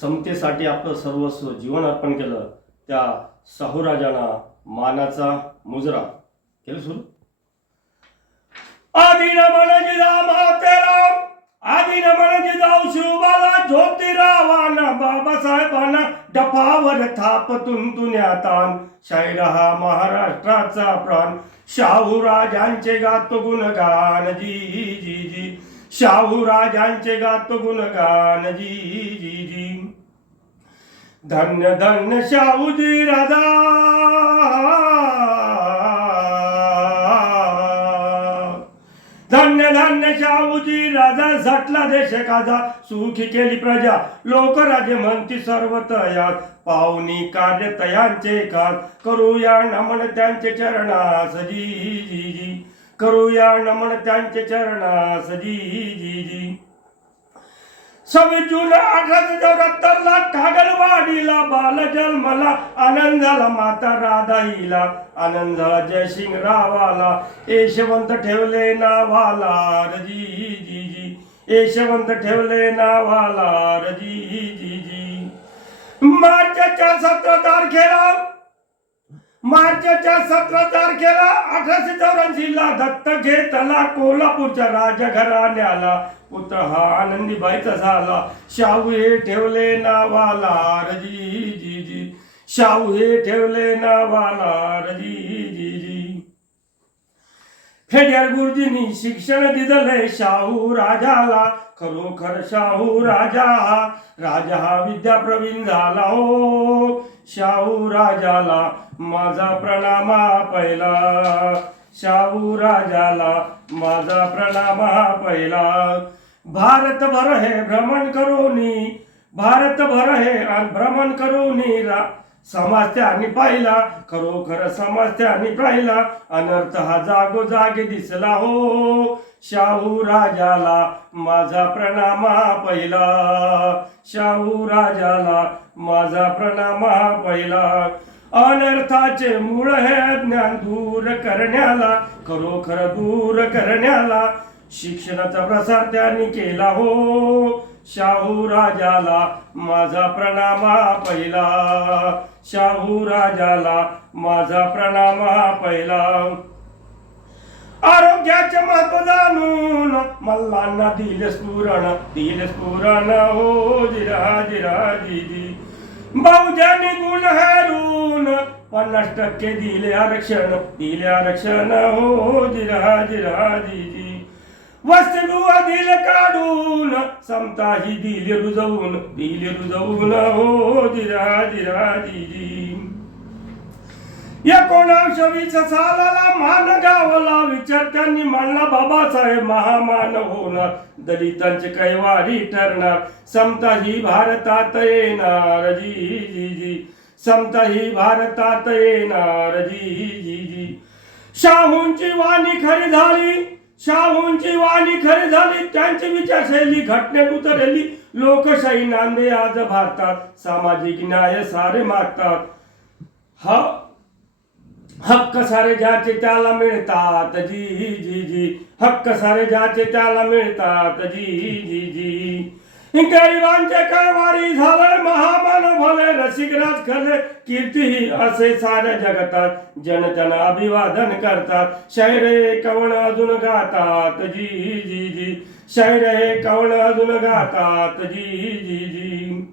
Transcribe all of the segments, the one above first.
समतेसाठी आपलं सर्वस्व जीवन अर्पण केलं त्या साहूराजांना मानाचा मुजरा. केलं सुरू? आधी नमन जिजा मातेला आधी नमन जिजाऊ शिवबाला ज्योतिरावाना बाबासाहेबांना डफावर थाप तुंतुन्यातान शायरा हा महाराष्ट्राचा प्राण शाहू राजांचे गातो गुणगान. जी जी जी. शाहू राजांचे गातो गुणगान जी जी जी. धन्य धन्य शाहूजी राजा. धन्य धन्य शाहूजी राजा झटला देश काजा. सुखी केली प्रजा लोकराजे म्हणती सर्व तयात पाहुणी कार्य तयांचे काज करूया नमन त्यांचे चरणास. जी जी जी. करूया नमन त्यांचे चरणा सजी जी जी. सव्वीस जून अठराशे चौऱ्याहत्तर ला बाल जन्मला आनंद झाला माता राधाईला आनंद झाला जयसिंग रावाला यशवंत ठेवले नावाला रजी जी जी. यशवंत ठेवले नावाला रजी जी जी. मार्चच्या सतरा तारखेला मार्चच्या सतरा तारखेला अठराशे चौऱ्याऐंशी ला दत्त घेतला कोल्हापूरच्या राजघराण्याला पुत्र हा आनंदीबाईचा झाला. शाहू हे ठेवले नावाला रजी जी जी शाहू हे ठेवले नावाला रजी जी जी फेड्यार गुरुजींनी शिक्षण दिदले शाहू राजाला. खरोखर शाहू राजा. हा राजा हा विद्या प्रवीण झाला हो. शाहू राजाला माझा प्रणामा पहिला. शाहू राजाला माझा प्रणामा पहिला. भारतभर हे भ्रमण करूनी भारतभर हे आणि भ्रमण करूनी रा समाज त्याने पाहिला खरोखर समाज त्याने पाहिला. अनर्थ हा जागो जागे दिसला हो. शाहू राजाला माझा प्रणामा पहिला. शाहू राजाला माझा प्रणामा पहिला. अनर्थाचे मूळ हे ज्ञान दूर करण्याला खरोखर दूर करण्याला शिक्षणाचा प्रसार त्यांनी केला हो. शाहू राजाला माझा प्रणामा पहिला. शाहू राजाला माझा प्रणामा पहिला. आरोग्याचे महत्त्व जाणून मल्लांना दिले स्फुरण दिले स्फुरण. हो जिरा जिरा जी बहुजनी गुण हरून पन्नास टक्के दिले आरक्षण दिले आरक्षण. हो जिरा जिरा दिदी. वस्तू दिले काढून समता ही दिल रुजवून दिल रुजवून हो जिरा जिरा जी जी एकोणाशे वीस सालाला मान गावला विचार त्यांनी मांडला बाबासाहेब महामान होणार. दलितांचे कैवारी ठरणार समता ही भारतात येणार जी जी जी. समता ही भारतात येणार जी जी जी. शाहूंची वाणी खरी झाली शाहूंची वाणी खरी झाली त्यांची विचारशैली घटनेत उतरली. लोकशाही नांदे आज भारतात सामाजिक न्याय सारे मागतात. हा हक्क सारे ज्याचे त्याला मिळतात. जी जी जी हक्क सारे ज्याचे त्याला मिळतात. जी जी जी. गरिबांचे काय वारी झाले महामान भले. रसिकराज खले कीर्ती ही असे साऱ्या जगतात. जनजन अभिवादन करतात. शायरे कवण अजून गातात. जी जी जी. शायरे कवण अजून गातात. जी जी जी.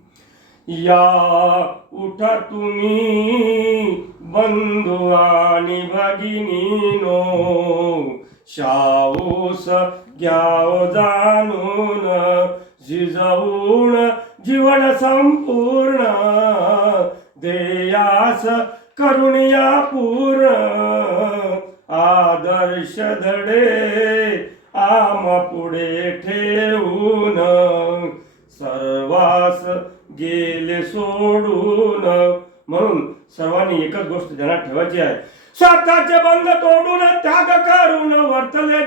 या उठा तुम्ही बंधू आणि भगिनी नो शाऊस घ्याव जाणून जिजवून जीवन संपूर्ण देयास करुणिया पूर्ण आदर्श धडे आम पुढे ठेवून सर्वास गेले सोडून. म्हणून सर्वांनी एकच गोष्ट ध्यानात ठेवायची आहे. स्वतःचे बंध तोडून त्याग करून वर्तले